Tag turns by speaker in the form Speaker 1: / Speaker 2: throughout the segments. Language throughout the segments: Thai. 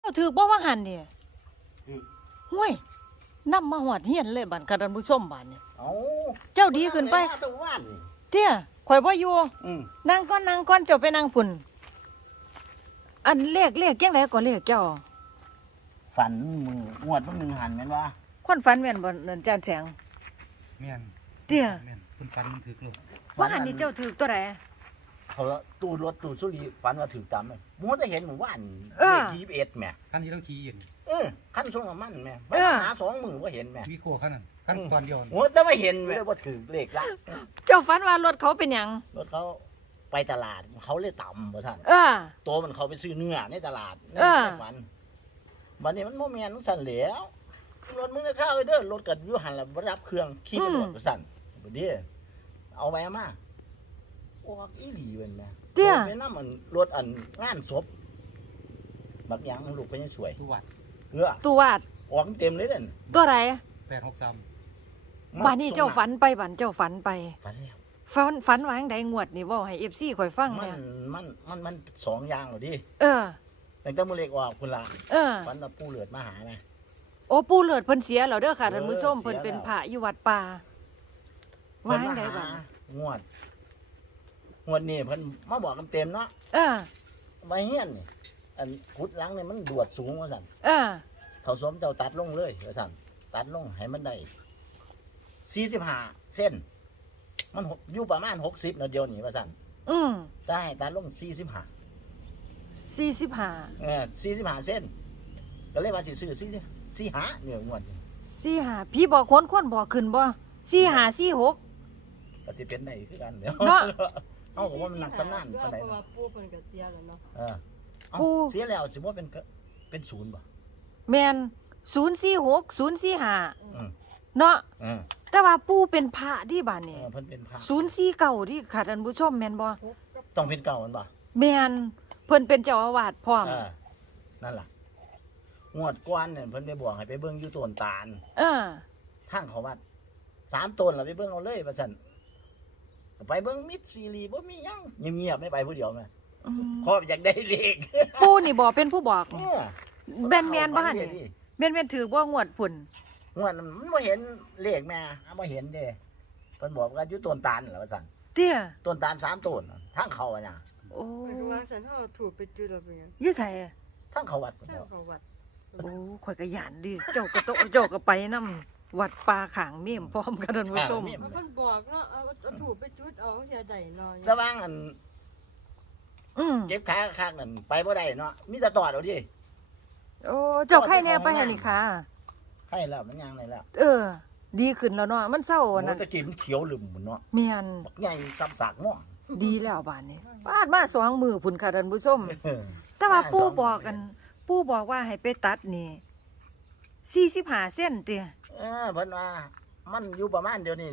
Speaker 1: ถือบ่ว่าหันนี่
Speaker 2: ถือ
Speaker 1: ห้วยนำมาหอดเฮียนเลยบัดค่ะท่านผู้ชมบัดนี่
Speaker 2: เอา
Speaker 1: เจ้าดีขึ้นไป
Speaker 2: มาตะวันนี่
Speaker 1: เตี้ยข่อยบ่อยู่
Speaker 2: อืม
Speaker 1: นั่งก่อนเจ้าไปนั่งพุ่นอันเลขจังไดก็เลขเจ้า
Speaker 2: ฝันมืองวดมึงหันแม่นว่า
Speaker 1: คนฝันแม่นบ่นั่นจานแสง
Speaker 3: แม่น
Speaker 1: เตี้ย
Speaker 3: แม่นเพิ่นปันมันถึกเลย
Speaker 1: ว่าหันนี่เจ้าถือตัวใด
Speaker 2: เขาตู้รถตู้สุรีฝันว่าถือตามเลยมัวจะเห็นหมู่บ้าน
Speaker 1: เออ
Speaker 2: เลข21แหม่
Speaker 3: คันที่เราขี่อยู่นี่
Speaker 2: ขั้นส่งน้ำมันแหม่
Speaker 1: เออ
Speaker 2: หา2มื้อบ่เห็นแหม่
Speaker 3: วีโก้คันนั้นคันตอนเดียว
Speaker 2: มัวจะไม่เห็นแหม่เลยบ่ถือเลขละ
Speaker 1: เจ้าฝันว่ารถเขาเป็นหยัง
Speaker 2: รถเขาไปตลาดเขาเลยต่ำบ่ท่าน
Speaker 1: เออ
Speaker 2: ตัวมันเขาไปซื้อเนื้อในตลาด
Speaker 1: เออ
Speaker 2: ในฝันบัดนี้มันโมแมนมันสั่นแหล้วรถมึงจะเข้าไปเด้อรถกัดอยู่หันละบ่รับเครื่องขี่ไปรถสั่นบัดนี้เอาไปเอามาโอ้อีหลีเว้นแม่
Speaker 1: เตี้ย
Speaker 2: ไปนำมันรถอันงานศพบักหยังลูกไปยังสวย
Speaker 3: ทุกวัด
Speaker 2: เออ
Speaker 1: ตัววาด
Speaker 2: ออกเต็มเลยเด้อ
Speaker 1: ตัวใด
Speaker 3: 863
Speaker 1: บัดนี้เจ้าฝันไปบัดเจ้าฝันไป
Speaker 2: ฝันแล้ว
Speaker 1: ฝันว่าจังไดงวดนี่เว้าให้ FC ข่อยฟัง
Speaker 2: มั
Speaker 1: แหน่
Speaker 2: มันสองอย่างเหรอดิ
Speaker 1: เออ
Speaker 2: ตั้งแต่มื้อเล็กออกพุ่นละ
Speaker 1: เออ
Speaker 2: ฝันว่าปู่เลือดมาหานะ
Speaker 1: โอ้ปู่เลิศเพิ่นเสียแล้วเด้อค่ะ
Speaker 2: เออ
Speaker 1: ท่านผู้ชม
Speaker 2: เสีย
Speaker 1: เพิ่นเป็น
Speaker 2: แล้ว
Speaker 1: พระอยู่วัดป่าว่าจังไดบัด
Speaker 2: งวดนี้เพิ่นมาบอกกันเต็มเนาะ
Speaker 1: เออ
Speaker 2: ใบเฮียนนี่อันขุดหลังนี่มันดวดสูงว่าสั่น
Speaker 1: เออ
Speaker 2: เขาสวมเจ้าตัดลงเลยว่าสั่นตัดลงให้มันได้45เส้นมันอยู่ประมาณ60นาะเดียวนี่ว่าสั่น
Speaker 1: อืม
Speaker 2: ได้ตัดลง45
Speaker 1: 45
Speaker 2: 45เส้นก็เลยว่าสิซื้อ45เนี่ยงวดนี้
Speaker 1: 45พี่บอกคนบอกขึ้นบ่4546
Speaker 2: ก็สิเป็นได้คือกันเดี๋ยว
Speaker 1: เนาะ
Speaker 2: เอ้าก็ว่ามันหนักสำนานปานใด
Speaker 4: เพราะว่า
Speaker 2: เนาะ
Speaker 4: ปู่เพิ่นก็เสียแล้วเนาะ
Speaker 2: เออเอ้า
Speaker 1: ปู่
Speaker 2: เสียแล้วสิบ่เป็นศูนย์บ่
Speaker 1: แม่น046 045
Speaker 2: อืม
Speaker 1: เนาะ
Speaker 2: เออ
Speaker 1: แต่ว่าปู่เป็นพระที่บ้านนี่
Speaker 2: เพิ่นเป็นพระ
Speaker 1: 049ที่ค่ะท่านผู้ชมแม่นบ่
Speaker 2: ต้องเป็นเก่ามันบ่
Speaker 1: แม่นเพิ่นเป็นเจ้าอาวาสพร้อม
Speaker 2: นั่นล่ะงวดก้อนเนี่ยเพิ่นไปบอกให้ไปเบิ่งอยู่ต้นตาล
Speaker 1: เออ
Speaker 2: ทางเขาวัด3ต้นล่ะไปเบิ่งเอาเลยว่าซั่นก็ไปเบิ่งมิดซีรีส์บ่มีหยังเงียบๆไม่ไปผู้เดียวแม่
Speaker 1: อืม
Speaker 2: เพราะอยากได้เลข
Speaker 1: ปู่นี่บ่เป็นผู้บอก
Speaker 2: เออ
Speaker 1: แม่นบ่หั่นนี่แม่นถือบ่งวดพุ่น
Speaker 2: งวดนั้นมันบ่เห็นเลขแม่บ่เห็นเด้เพิ่นบอกว่าอยู่ต้นตาลล่ะว่าซั่น
Speaker 1: เตี้ย
Speaker 2: ต้นตาล3ต้นน่ะทางเขาอะน่ะ
Speaker 1: โอ้
Speaker 4: เพิ่นว่าซั่นเฮาถูกไปจุดแล้วเป็นหยัง
Speaker 1: อยู่ไส
Speaker 2: ทางเขาวัดพุ่น
Speaker 4: ทาง
Speaker 2: เนาะ
Speaker 4: เขาวัด
Speaker 1: โอ้ข่อยก็ย่านดิเจ้าก็โตเจ้าก็ไปนำวัดป่าขางเมมพร้อมกันท่านผู้ชม
Speaker 4: เอาเพิ่นบอกเนาะเอาถูกไปจุดเอาเสียได้เนาะ
Speaker 2: ระหว่างอัน
Speaker 1: อืม
Speaker 2: เก็บขาข้างนั่นไปบ่ได้เนาะมีแต่ตอดเอาดิ
Speaker 1: โอ้เจ้าไข้แน่ไปหั่นนี่ค่ะ
Speaker 2: ให้แล้วมันยังได้แล้ว
Speaker 1: เออ ดีขึ้นแล้วเนาะมันเศร้า
Speaker 2: โอ้
Speaker 1: นั่น
Speaker 2: ตะกี้มันเขียวลืมหมุนเนาะ
Speaker 1: เมียน
Speaker 2: บักใหญ่ซ้ำสากม่วง
Speaker 1: ดีแล้วบานนี้ปาดมา2มือพุ่นค่ะท่านผู้ชม
Speaker 2: เออ
Speaker 1: แต่ว่า
Speaker 2: ได้
Speaker 1: ปู่
Speaker 2: สอง
Speaker 1: บอกกัน ปู่บอกว่าให้ไปตัดนี่45เส้นเตี้ย
Speaker 2: เพิ่นว่ามันอยู่ประมาณเดี๋ยวนี้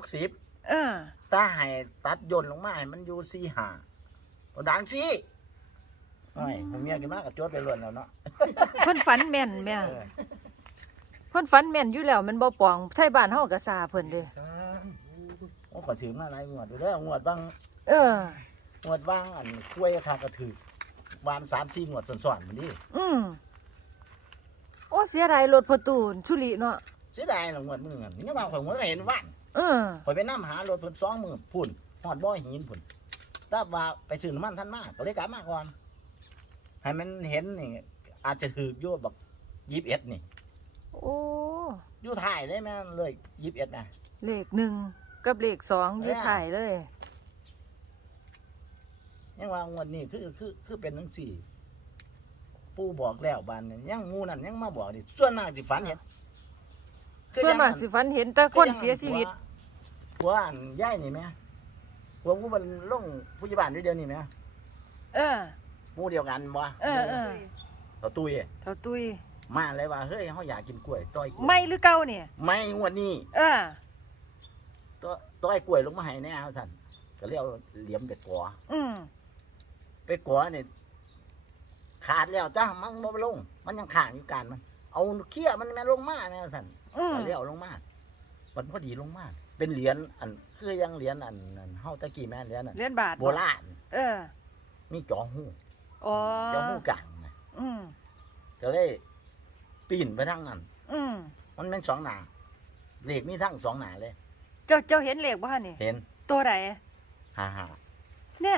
Speaker 2: 60
Speaker 1: เออ
Speaker 2: ถ้าให้ตัดย่นลงมาให้มันอยู่45บ่ดังสิโอ้ยผมเมียขึ้นมาก็จดไปล้วนแล้วเนาะ
Speaker 1: เพิ่นฝันแม่นแม่
Speaker 2: เออ
Speaker 1: เพิ่นฝันแม่นอยู่แล้วมันบ่ปองไทบ้านเฮาก็ซาเพิ่นเด้
Speaker 2: โอ้ก็ถือมาหลายงวดอยู่เด้องวดบาง
Speaker 1: เออ
Speaker 2: งวดบางอันกล้วยค่ะก็ถือวาน3-4งวดซ้อนๆมันดิ
Speaker 1: อืมโอ้เสียดายรถประตูนชุลิเนาะ
Speaker 2: เสียดายล่ะงวดมื้อนั้นยังว่าข่อยก็เห็นว่าน
Speaker 1: เออ
Speaker 2: ข่อยไปนํหารถเพิ่น2มื้อพุ่นฮอดบ่อหินพุ่นถ้าว่าไปซื้อน้ำมันท่านมาก็เลยกลับมาก่อนให้มันเห็นนี่อาจจะถืออยู่บัก21นี่
Speaker 1: โอ้
Speaker 2: อยู่ถ่ายเลยแม่นเลย21นะ
Speaker 1: เลข1กับเลข2อยู่ท้ายเลย
Speaker 2: ยังว่างวดนี้คือเป็นจังซี่ปู่บอกแล้วบานนี้ยังงูนั่นยังมาบอกนี่ส่วนมากสิฝันเห็น
Speaker 1: ส่วนมากสิฝันเห็นแต่คนเสียชีวิต
Speaker 2: ผัวอันยายนี่แม่ผัวผู้มันลงผู้ใหญ่บ้านด้วยเดียวนี่แม่
Speaker 1: เออ
Speaker 2: หมู่เดียวกันบ่
Speaker 1: เออ
Speaker 2: เขาตุ้ย
Speaker 1: เท่าตุ้ย
Speaker 2: มาเลยว่าเฮ้ยเฮาอยากกินกล้วยต้อยกล้วย
Speaker 1: ไม่หรือเก่าเนี่ย
Speaker 2: ไม่งวดนี้
Speaker 1: เออ
Speaker 2: ต้อยกล้วยลงมาให้แน่เฮาซั่นก็เลยเอาเหลี่ยมไปก่อ
Speaker 1: อืม
Speaker 2: ไปก่อนี่ขาดแล้วจ้ามันบ่ลง มันยังข้างอยู่การมัน เอาเขี้ยมันแม่ลงมาแม่ว่าซั่น
Speaker 1: อืม
Speaker 2: ก็เลยเอาลงมามันพอดีลงมาเป็นเหรียญอันคือยังเหรียญอันเฮาตะกี้แม่เหรียญอัน
Speaker 1: เหรียญบาท
Speaker 2: โบราณ
Speaker 1: เออ
Speaker 2: มีจอหู
Speaker 1: อ๋อ
Speaker 2: จอหูกลางนะ
Speaker 1: อืม
Speaker 2: ก็ก็เลยปีนไปทางนั้น
Speaker 1: อืม
Speaker 2: มันเป็นสองหน้าเลขมีทั้งสองหน้าเลย
Speaker 1: เจ้าเห็นเลขบ่ฮะนี่
Speaker 2: เห็น
Speaker 1: ตัวใด
Speaker 2: หาหา
Speaker 1: เนี่ย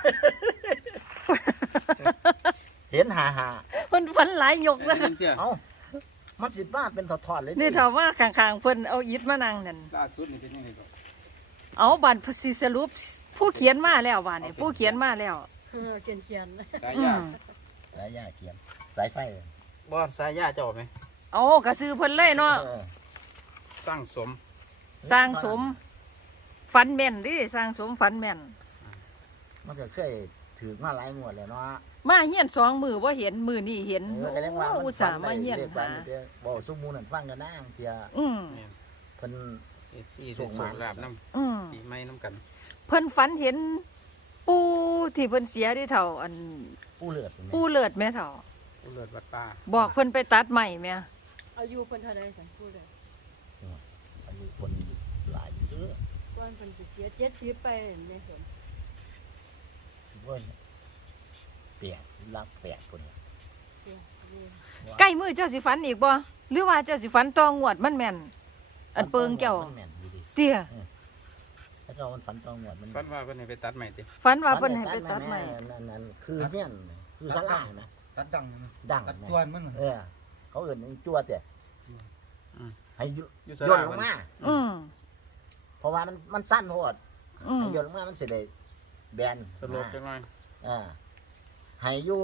Speaker 2: เห็นหาหา
Speaker 1: เพิ่นฝันหลายยกนะ
Speaker 3: เจ้า
Speaker 2: เอ้ามันสิบ้าเป็นทอดๆเลย
Speaker 1: นี่ถามว่าข้างๆเพิ่นเอาอิฐมานั่งนั่น
Speaker 3: ล่าสุดนี่เป็นยังไงก่อน
Speaker 1: เอาบัตรสิสรุปผู้เขียนมาแล้วว่านี่ผู้เขียนมาแล้ว
Speaker 4: เขียน
Speaker 3: สาย
Speaker 1: อื
Speaker 3: ยาม
Speaker 2: สายยาเขียนสายไฟเลย
Speaker 3: บ่สายยาเจ้าไหม
Speaker 1: เอากระซื้อเพิ่นเลยเนาะ
Speaker 2: เออ
Speaker 3: สร้างสม
Speaker 1: สร้างสมฝันแม่นดิสร้างสมฝันแม่น
Speaker 2: มันก็เคยถือมาหลายงวดแล้วเนาะ
Speaker 1: มาเฮียน2มื้อบ่เห็นมื้อนี้เห็น
Speaker 2: ก็เรียกว่า
Speaker 1: อุตส่าห์มาเฮียน
Speaker 2: รีกว่
Speaker 1: หา
Speaker 2: เดี๋ยวบอกซุมมูนั่นฟังกันนะเทีย
Speaker 1: อืม
Speaker 2: เพิ่น
Speaker 3: FC ได้ส่งลาบน้
Speaker 1: อืม
Speaker 3: ำปีใหม่น้ำกัน
Speaker 1: เพิ่นฝันเห็นปูที่เพิ่นเสียที่เฒ่าอัน
Speaker 2: ผู้เลือดนี่
Speaker 1: ปูเลิศแม่เฒ่า
Speaker 3: ผู้เลิศวัดป่า
Speaker 1: บอกเพิ่นไปตัดใหม่แม่
Speaker 4: อายุเพิ่นเท่าใดสันพูดเลย
Speaker 2: อายุคนหลายเยอะ
Speaker 4: ก่อนเพิ่นสิเสีย70ไปในสวน
Speaker 2: สิเพิ่นแปดรักแปดคนเนี่ย
Speaker 4: เสีย
Speaker 1: ใกล้มื้อเจ้าสิฝันอีกบ่หรือว่าเจ้าสิฝันต่องวดมันแม่นอันเปิงเจ้า
Speaker 2: มันแม่นอยู่ดี
Speaker 1: เตี้ย
Speaker 2: แล้วก็มันฝันตองหวดมัน
Speaker 3: ฟันว่าเพิ่นให้ไปตัดใหม่ติ
Speaker 1: ฝันว่าเพิ่นให้ไปตัดใหม่
Speaker 2: นั่นคือเฮียนคือสลานะ
Speaker 3: ตัดดัง
Speaker 2: ดัง
Speaker 3: ตัด
Speaker 2: นะ
Speaker 3: จวนมัน
Speaker 2: เออเขาเอื่นจวดแต่ให้ย
Speaker 3: อยู่ส
Speaker 2: ย่น
Speaker 3: ลา
Speaker 2: ลงมา
Speaker 1: อืม
Speaker 2: เพราะว่ามันสั้นโหด
Speaker 1: อืม
Speaker 2: ให้ย่นลงมามันสิได้แบน
Speaker 3: สลบจังหน่อย
Speaker 2: ให้อยู่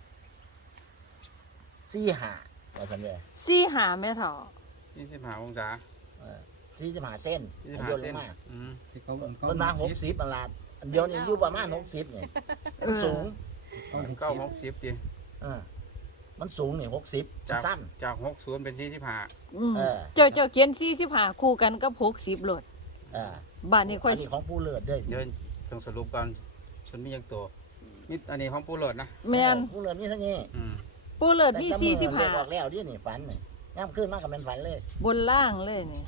Speaker 2: 4-5ว่าซั่นเด้
Speaker 1: 4-5แม่เฒ่า
Speaker 3: 25องศา
Speaker 2: 4-5เส้นให้ย่น
Speaker 3: 25
Speaker 2: ล
Speaker 3: เส้น
Speaker 2: งมา
Speaker 3: ที่เขา
Speaker 2: เพิ่นมา60อันละอันเดียวนี่อยู่ประมาณ60นี่มันสูง
Speaker 3: เก้า60ติ
Speaker 2: เออมันสูงนี่60มัน
Speaker 3: จาก
Speaker 2: สั้น
Speaker 3: จาก60เป็น45
Speaker 1: อืม
Speaker 2: เออ
Speaker 1: เจ้าเขียน45คู่กันกับ60โลด
Speaker 2: เออ
Speaker 1: บ้านนี้ค่อย
Speaker 2: อันนี้ของผู้เลือดด้วย
Speaker 3: เดี๋ยวต้องสรุปก่อนมันมีจังตัวมีอันนี้ของผู้เลิศนะ
Speaker 1: แม่น
Speaker 2: ผู้เลือดมีเท่านี้
Speaker 1: ปูเลิศมี
Speaker 2: แต่เลือดออก
Speaker 1: 45
Speaker 2: แล้วเดินี่ฝันนี่ย่ำขึ้นมากกับเป็นฝันเลย
Speaker 1: บนล่างเลยนี่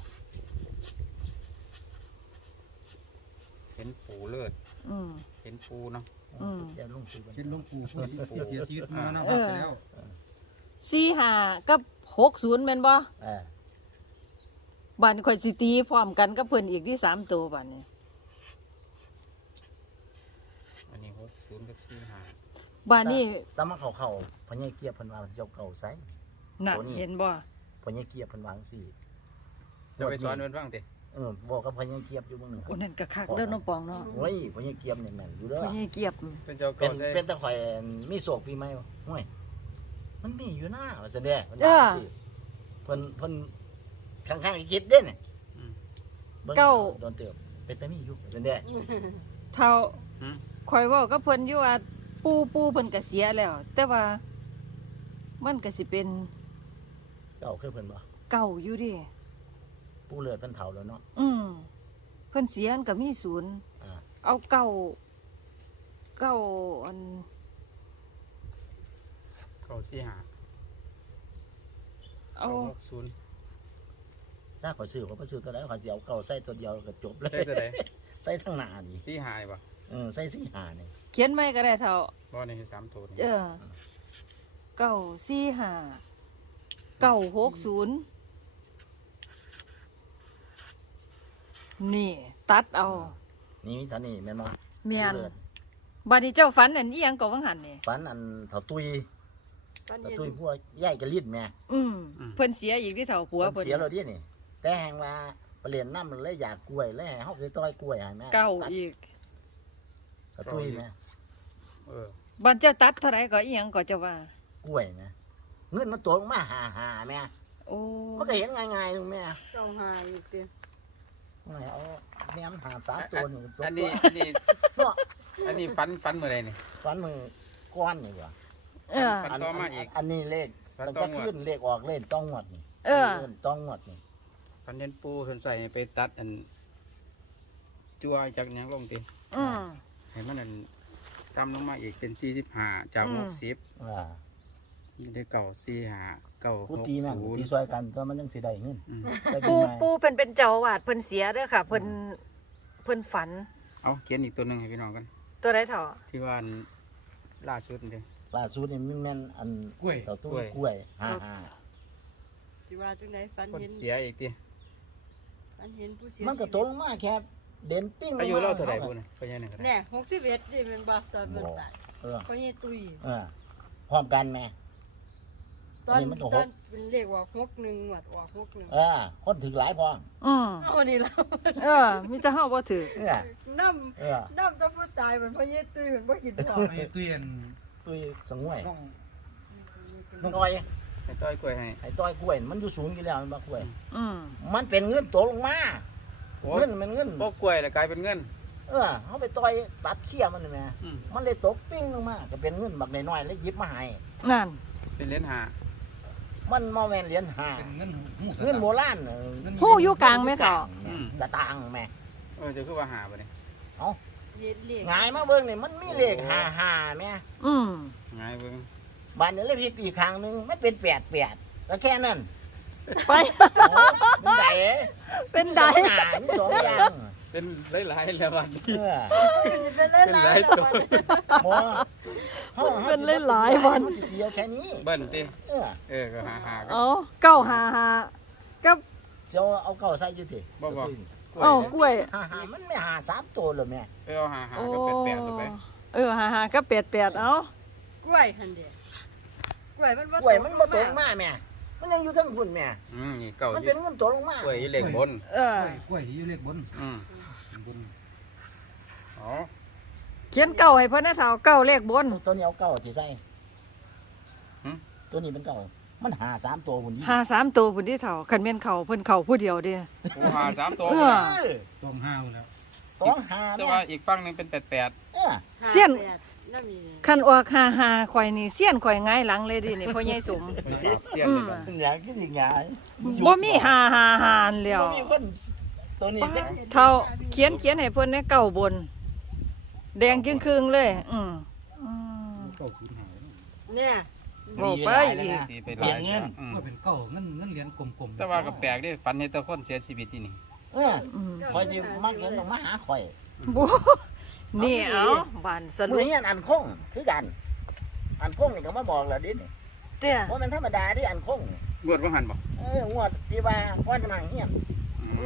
Speaker 3: เห็นปูเลิศ
Speaker 1: อืม
Speaker 3: เห็นปูเนาะ
Speaker 1: อืม
Speaker 2: เดี๋ยวลุงซื้อ
Speaker 3: เห็นหลวงปู่เพิ่นเสียชีวิตมานะไปแล้ว
Speaker 1: 45กับ60แม่นบ่
Speaker 2: เออ
Speaker 1: บ้านนี้ค่อยสิตีพร้อมกันกับเพิ่นอีกที่3ตัวบ้านนี้
Speaker 3: อันนี้60กับ45
Speaker 1: บ้านนี้
Speaker 2: แต่มาเขาพญายเกียบเพันวางเจ้าเก่าไซ
Speaker 1: น่ะ
Speaker 2: ตัวนี้
Speaker 1: เห็นบ่
Speaker 2: พญายเกียบเพันวางสี่
Speaker 3: จะไปสอนเพิ่นฟังติ
Speaker 2: บอกกับพญายเกียบอยู่เมืองหนึ่ง
Speaker 1: โอ้นั่นก็คักเด้อน้องปองเนาะ
Speaker 2: โอ้ยพญายเกียบเนี่ยแม่นอยู่เด้อ
Speaker 1: พ่อใหญ่เกียบ
Speaker 3: เป็นเจ้า
Speaker 2: เป็
Speaker 3: เก่าน ใส่
Speaker 2: เป็นตะข่อยมีโศกปีใหม่บ่ห่วยมันมีอยู่หน้าว่าซั่นเด้เพิ่นข้างๆอีกคิดเด้นี่บิ่งโดนเติบเป็นตะมีอยู่ว่าซั่นเด้
Speaker 1: เท่าข่อยเว้ากับเพิ่นอยู่ว่าปู่เพิ่นก็เสียแล้ว แต่ว่ามันก็สิเป็น
Speaker 2: เก่าคือเพิ่นบ่
Speaker 1: เก่าอยู่ดิ
Speaker 2: ผู้เลือดเพิ่นเฒ่าแล้วเนาะ
Speaker 1: เพิ่นเสียมันก็มีศูนย์
Speaker 2: อ่า
Speaker 1: เอาเก่าอัน เอา
Speaker 3: 60
Speaker 2: ซาขอยซื้อเขาบ่ซื้อตัวใดเขาสิเอาเก่าใส่ตัวเดียวก็จบเลย
Speaker 3: ใส่ตัวใด
Speaker 2: ใส่ทั้งหน้านี่
Speaker 3: 45นี่บ่
Speaker 2: ใส่4-5นี่
Speaker 1: เขียนไม่ก็ได้เท่า
Speaker 3: บ่นี่คือ3ตัวนี่
Speaker 1: 945 960นี่ ตัดเอา
Speaker 2: นี่มีเท่านี้แม่นบ่
Speaker 1: เมียน
Speaker 2: ผู้เลือด
Speaker 1: บัดนี้เจ้าฝันอันอีหยังก็วังหันนี่
Speaker 2: ฝันอันเฒ่าตุย
Speaker 4: ตอน
Speaker 2: เฒ่า
Speaker 4: เย็น
Speaker 2: ตุยพวกยายกะลิ้นแม่
Speaker 1: เพิ่นเสียอีกที่เท่าผัว
Speaker 2: เพิ่น
Speaker 1: เพิ่น
Speaker 2: เสียแล้วดินี่ แต่แฮงว่าไปเรียนน้ำเลยอยากกล้วยเลยให้เฮาไปต้อยกล้วยให้แม่
Speaker 1: เก่าอีก
Speaker 2: เฒ่าตุยแม่
Speaker 3: เออ
Speaker 1: บัดเจ้าตัดเท่าไหร่ก็อีหยังก็จะว่า
Speaker 2: กล้วยนะเงินมันตัวลงมาหาแม่
Speaker 1: โอ้
Speaker 2: มันก็เห็นง่ายๆนึงแม่
Speaker 4: เจ้าหายอีกเด้อ
Speaker 2: ไม่เอาแม่มันหา3ตัวนี่ตัว
Speaker 3: อันนี้
Speaker 2: เนาะ
Speaker 3: อันนี้ฟันมื้อใดนี่
Speaker 2: ฝันมือก้อนนี่ว่ะ
Speaker 1: เออ
Speaker 3: ฝันต่อมาอีก
Speaker 2: อันนี้เลข
Speaker 3: ฝัน
Speaker 2: ตั้ง
Speaker 3: ต่อ
Speaker 2: แต่
Speaker 3: งวด
Speaker 2: ขึ้นเลขออกเลขต้องงวดนี่
Speaker 1: เออ
Speaker 2: เล่นต้องงวดนี่
Speaker 3: ฟันเห็นปูเพิ่นใส่ไปตัดอันจั่วจากหยังลงติ
Speaker 1: อืม
Speaker 3: ให้มันอันต่ำลงมาอีกเป็น45จาก
Speaker 1: อืม
Speaker 3: 60
Speaker 2: ว่า
Speaker 3: ได้945
Speaker 2: ผู้ตีนั่นตี
Speaker 3: 960
Speaker 2: ซอยกันก็มันยังสิได้เงิน
Speaker 3: อืม
Speaker 2: ได้ปี
Speaker 1: ปู
Speaker 2: ใหม่
Speaker 1: ปูเป็นเจ้าอาวาดเพิ่นเสียเด้อค่ะ เพิ่นฝัน
Speaker 3: เอาเขียนอีกตัวหนึงให้พี่น้องกัน
Speaker 1: ตัวใดเท่า
Speaker 3: ที่ว่าอันล่าสุดนี่เด้
Speaker 2: ล่าสุดนี่มันแม่นอัน
Speaker 3: กล้วย
Speaker 2: เต่าตู้กล้วยฮ่า
Speaker 4: สิว่าจังไดฝัน
Speaker 3: คน
Speaker 4: เห็น
Speaker 3: เสียอีกติ
Speaker 4: ฝันเห็นผู้เสีย
Speaker 2: ๆมันก็ตกลงมาแค่เด่นปิ้งลงม
Speaker 3: อายุเราเท่าไหร่พุ่นน่ะพ่อใหญ่นี่ก็ได้
Speaker 4: แน่61นี่เป็นบ่ตอนมันตาย
Speaker 2: เออ
Speaker 4: เพราะนี่ตุย
Speaker 2: พร้อมกันแม่
Speaker 4: ตอน
Speaker 2: อันนี้มันก็
Speaker 4: ตอนเป็นเลขออก61หวดออก61
Speaker 2: คนถึงหลายพร้อม
Speaker 4: เอานี่แล้ว
Speaker 1: มีแต่เฮาบ่ถือ
Speaker 4: น้
Speaker 2: เออ
Speaker 4: ำน้ำต้องผู้ตายมันเพราะนี่ตุยมันบ่กินพอ
Speaker 5: ไอ้ตู้เย็น
Speaker 2: ตุ้ยสังเวย
Speaker 5: น้อง
Speaker 2: น้อย
Speaker 3: ให้ต้อยกล้วยให้
Speaker 2: ไอ้ต้อยกล้วยมันอยู่สูงอยู่แล้วมันบ่กล้วย
Speaker 1: อืม
Speaker 2: มันเป็นเงินตกลงมา
Speaker 3: โอ้
Speaker 2: เงินมันเงิน
Speaker 3: บ่กล้วยแล้วกลายเป็นเงิน
Speaker 2: เขาไปต่อยตัดเขี้ยมันนี่แม่
Speaker 3: อืม
Speaker 2: มันเลยตกปิ้งลงมาก็เป็นเงินบักน้อยๆแล้วหยิบมาให้
Speaker 1: นั่น
Speaker 3: เป็นเหรียญห้า
Speaker 2: มันมาแม่นเหรียญห้า
Speaker 5: เป็นเงินหูส
Speaker 2: เงินโบราณ
Speaker 1: ฮู้อยู่กลางแม่เขา
Speaker 2: สตางค์แม่
Speaker 3: จะคือว่าหาบ่นี่
Speaker 4: เลข
Speaker 2: หงายมาเบิ่งนี่มันมีเลข55แม่
Speaker 1: อืม
Speaker 3: ง่ายเบิ่ง
Speaker 2: บ้านนี้เลยพี่ปีครั้งหนึงมันเป็น88ก็แค่นั้น
Speaker 1: ไป
Speaker 2: เป็นได
Speaker 1: เป็นได
Speaker 2: มีสองหน้ามีสองอย่าง
Speaker 3: เป็นหลายๆแล้ววันนี้
Speaker 4: ก็สิเป็นหลายๆแล้วมัน
Speaker 2: หมอ
Speaker 1: เป็นหลายๆวัน
Speaker 2: มันสิเดียวแค่นี้
Speaker 3: เบิ้ลติ
Speaker 2: เออ
Speaker 3: ก็หาก็
Speaker 1: เอาเก้าหาหากับ
Speaker 2: เจ้าเอาเก้าใส่อยู่ติ
Speaker 3: บ่
Speaker 2: กล้วย
Speaker 1: เอ้ากล้วย
Speaker 2: มันไม่หา3ตัวเลยแม่
Speaker 3: เอาหา
Speaker 1: โอ้
Speaker 3: ก็เป็นแปดตัวไป
Speaker 1: หาหากับ8เอา
Speaker 4: กล้วยหั่นเด้กล้วยมันบ่
Speaker 2: กล้วยมันบ่ตกมาแม่ มันยังอยู่ทั้งพุ่นแม่
Speaker 3: นี่เก่า
Speaker 2: มัน
Speaker 3: อ
Speaker 2: เป็
Speaker 3: ยู่
Speaker 2: นเงินตกลงมาก
Speaker 3: ล้วยอยู่เลขบน
Speaker 5: กล้วยที่อยู่เลขบน
Speaker 3: อืม
Speaker 5: บน
Speaker 3: อ๋อ
Speaker 1: เขียนเก้าให้เพิ่นนะเฒ่าเก้าเลขบน
Speaker 2: ตัวนี้เอาเก้าที่ใส่ตัวนี้เป็นเก้ามันหา3ตัวพุ่น
Speaker 1: หา3ตัวพุ่นที่เฒ่าคันแม่นเขาเพิ่นเขาผู้เดียวเด้
Speaker 3: กูหา3ตัว
Speaker 1: เออ
Speaker 5: ต้องห้าวแล้ว
Speaker 2: ต้องหา
Speaker 3: แต่
Speaker 2: แม่
Speaker 3: ว่าอีกฝั่งหนึงเป็น88
Speaker 1: เสี้ยน
Speaker 4: 58นั่นมี
Speaker 1: คันออกหาหาข่อยนี่เสี้ยนข่อยหงายหลังเลยดินี่พ่อใหญ่สม
Speaker 3: เป็นปราบเสี้ยนเลยบ่
Speaker 2: เป็นอย่างคือสิงาย
Speaker 1: บ่มีหาหาหาแล้ว
Speaker 2: บ่มีคนตัวนี้จัง
Speaker 1: เฒ่าเขียนให้เพิ่นในเก้าบน แดงจึงครึ่งเลย อืม
Speaker 5: เก้าศูนย์หา
Speaker 4: เนี่ย
Speaker 1: โอ้ไปอีก
Speaker 3: ตีไปหลายอืม
Speaker 5: ก็เป็นเก้าเงินเหรียญกลมๆ
Speaker 3: แต่ว่าก็แปลกเด้ฝันเห็นแต่คนเสียชีวิตที่นี่
Speaker 1: อืม
Speaker 2: คอยสิมักเห็นต้องมาหาข่อย
Speaker 1: บ่นี่เอาบานสรุ
Speaker 2: มื้
Speaker 1: ป
Speaker 2: อนี้อันคงคือกัน อันคงนี่ก็มาบอกแล้วดินี่
Speaker 1: เตี้ย
Speaker 2: บ่แม่นธรรมดาเดิอันคง
Speaker 3: งวดว่าหันบ่
Speaker 2: งวดที่ว่าก่อนจะมาเฮียน
Speaker 3: อืม
Speaker 1: โอ้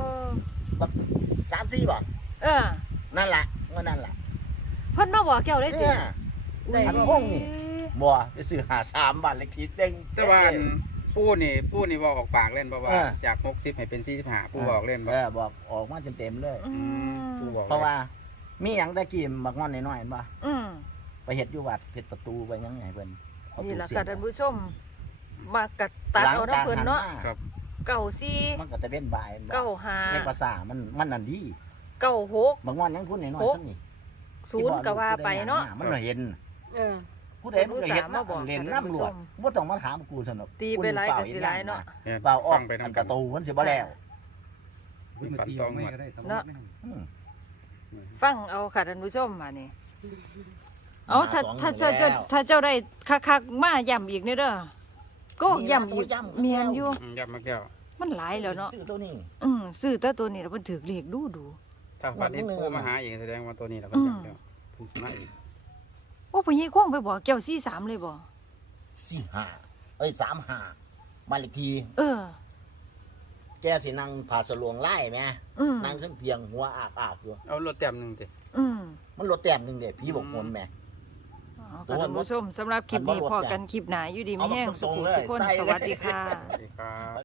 Speaker 2: 3-4บ่
Speaker 1: เออ
Speaker 2: นั่นล่ะงวดนั่นล่ะ
Speaker 1: เพิ่นมาบอกแก้วได้เตี้ย
Speaker 2: อันคงนี่บ่ไปซื้อหา3บ้านเลขที่เต็ง
Speaker 3: แต่ว่าอันปู่นี่เว้าออกปากเล่นบ่ว่า
Speaker 2: เออ
Speaker 3: จาก60ให้เป็น45ปู่บอกเล่นบ่
Speaker 2: บอกออกมาเต็มๆเลย
Speaker 1: อืม
Speaker 3: ปู่บอก
Speaker 2: เพราะว่ามีหยังตะกี้บักงอนน้อยๆเห็นบ่
Speaker 1: อืม
Speaker 2: ไปเฮ็ดอยู่วัดเฮ็ดประตูไว้หยังไงเพิ่นเอา
Speaker 1: นี่ล่ะ
Speaker 2: ตู้
Speaker 1: ค่ะ
Speaker 2: เสียบ
Speaker 1: ท่านผู้ชม มากัดตัดเอาน้ำเพิ่นเนาะ
Speaker 3: ครับ
Speaker 1: เก้าสี่
Speaker 2: มันก็จะเป็นบาย
Speaker 1: เก้าห้า
Speaker 2: ในภาษามันนั่นดี
Speaker 1: เก้าหก
Speaker 2: บางวันยังพูดน้อยๆซั่นนี่
Speaker 1: ศูนย์ก็ว่าไปเนาะ
Speaker 2: มันก็เห็น
Speaker 4: เออ
Speaker 2: ผู้ใดมันก็เห็น
Speaker 1: มาบอก
Speaker 2: เล่น
Speaker 1: ท่าน
Speaker 2: น้ำ
Speaker 1: ผู้
Speaker 2: ร
Speaker 1: ช
Speaker 2: ว
Speaker 1: ม
Speaker 2: จบ่ต้องมาถามกูซั่นดอก
Speaker 1: ตีไปหลายก็สิหลายเนาะ
Speaker 2: เปล่าออก
Speaker 3: ฟังไป
Speaker 2: อัน
Speaker 3: นำ
Speaker 2: กระตูมันสิบ่แล้ว
Speaker 5: มันตีออกไม่ก็ได้ต้องไม่
Speaker 2: อืม
Speaker 1: ฟังเอาค่ะท่านผู้ชมมานี่เอาถ้า
Speaker 2: มาสอง
Speaker 1: ถ้า
Speaker 2: หมื่นแล้ว
Speaker 1: ถ้าเจ้าได้คักๆมาย้ำอีกนี่เด้อก็ย้ำอีก
Speaker 2: ย้ำ
Speaker 1: เมียนอยู่
Speaker 3: ยับมาแก้ว
Speaker 1: มันหลายแล้วเนาะ
Speaker 2: ซื้อตัวนี้
Speaker 1: ซื้อแต่ตัวนี้แล้วมันถือเลขดู
Speaker 3: ถ้าฝันเห็นปู่มาหาอีกแสดงว่าตัวนี้แล้วก็จับแล้วเพิ่นสิมาอีก
Speaker 1: โอ้พ่อใหญ่คงไปบอกแก้ว43เลยบ่
Speaker 2: 4535บ้านเลขที่
Speaker 1: เออ
Speaker 2: แกสินั่งผาสลวงไล่แม่
Speaker 1: อืม
Speaker 2: นั่งเทั้งเตียงหัวอากๆอยู่
Speaker 3: เอารถแต้มหนึงติ
Speaker 1: อืม
Speaker 2: มันลดแต้มหนึงเด้พี่บอกคนแม่
Speaker 1: เอาค่ะท่านผู้ชมสำหรับคลิปนี้พอกันคลิปหน้าอยู่ดีมีแห้ง
Speaker 2: เอา
Speaker 1: สุ
Speaker 2: ตรง
Speaker 1: ขุ
Speaker 2: ๆเลย
Speaker 1: สุขคน
Speaker 2: ใส่เลย
Speaker 1: สวัสดีค่ะ
Speaker 3: สวัสดีครับ